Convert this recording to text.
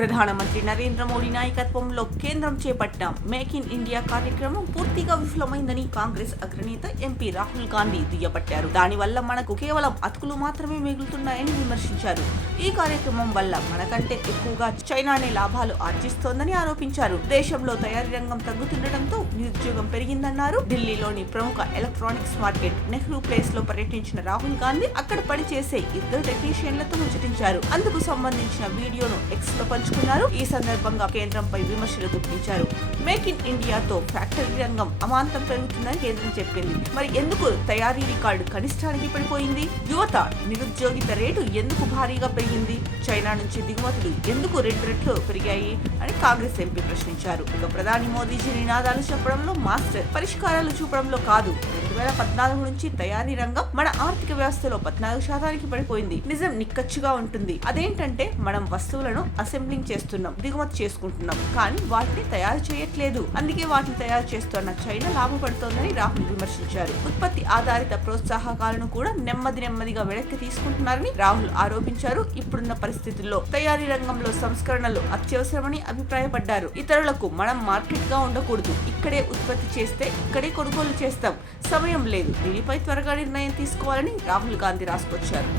ప్రధానమంత్రి నరేంద్ర మోడీ నాయకత్వంలో కేంద్రం చేపట్టిన మేక్ ఇన్ ఇండియా కార్యక్రమం పూర్తిగా విఫలమైందని కాంగ్రెస్ అగ్రనేత ఎంపీ రాహుల్ గాంధీ దుయ్యబట్టారు. దానివల్ల మనకు కేవలం అతుకులు మాత్రమే మిగులుతున్నాయని విమర్శించారు. ఈ కార్యక్రమం వల్ల మనకంటే ఎక్కువగా చైనానే లాభాలు ఆర్జిస్తోందని ఆరోపించారు. దేశంలో తయారీ రంగం తగ్గుతుండటంతో నిరుద్యోగం పెరిగిందన్నారు. ఢిల్లీలోని ప్రముఖ ఎలక్ట్రానిక్స్ మార్కెట్ నెహ్రూ ప్లేస్ లో పర్యటించిన రాహుల్ గాంధీ అక్కడ పనిచేసే ఇద్దరు టెక్నీషియన్లతో ముచ్చటించారు. అందుకు సంబంధించిన వీడియోను ఎక్స్ లో పంచుకున్నారు. ఈ సందర్భంగా కేంద్రంపై విమర్శలు గుప్పించారు. మేక్ ఇన్ ఇండియాతో ఫ్యాక్టరీ రంగం అమాంతం పెరుగుతుందని కేంద్రం చెప్పింది. మరి ఎందుకు తయారీ రికార్డు కనిష్టానికి పడిపోయింది? యువత నిరుద్యోగిత రేటు ఎందుకు భారీగా పెరిగింది? చైనా నుంచి దిగుమతులు ఎందుకు 2 రెట్లు పెరిగాయి అని కాంగ్రెస్ ఎంపీ ప్రశ్నించారు. ఇక ప్రధాని మోదీజీ నినాదాలు చెప్పడంలో మాస్టర్, పరిష్కారాలు చూపడంలో కాదు. 2014 నుంచి తయారీ రంగం మన ఆర్థిక వ్యవస్థలో 14% పడిపోయింది. నిజం నిక్కచ్చిగా ఉంటుంది. అదేంటంటే మనం వస్తువులను అసెంబ్లింగ్ చేస్తున్నాం, దిగుమతి చేసుకుంటున్నాం, కానీ వాటిని తయారు చేయట్లేదు. అందుకే వాటిని తయారు చేస్తున్న చైనా లాభపడుతోందని రాహుల్ విమర్శించారు. ఉత్పత్తి ఆధారిత ప్రోత్సాహకాలను కూడా నెమ్మదిగా వెనక్కి తీసుకుంటున్నారని రాహుల్ ఆరోపించారు. ఇప్పుడున్న పరిస్థితుల్లో తయారీ రంగంలో సంస్కరణలు అత్యవసరమని అభిప్రాయపడ్డారు. ఇతరులకు మనం మార్కెట్ గా ఉండకూడదు. ఇక్కడే ఉత్పత్తి చేస్తే ఇక్కడే కొనుగోలు చేస్తాం. సమయం లేదు. దీనిపై త్వరగా నిర్ణయం తీసుకోవాలని రాహుల్ గాంధీ రాసుకొచ్చారు.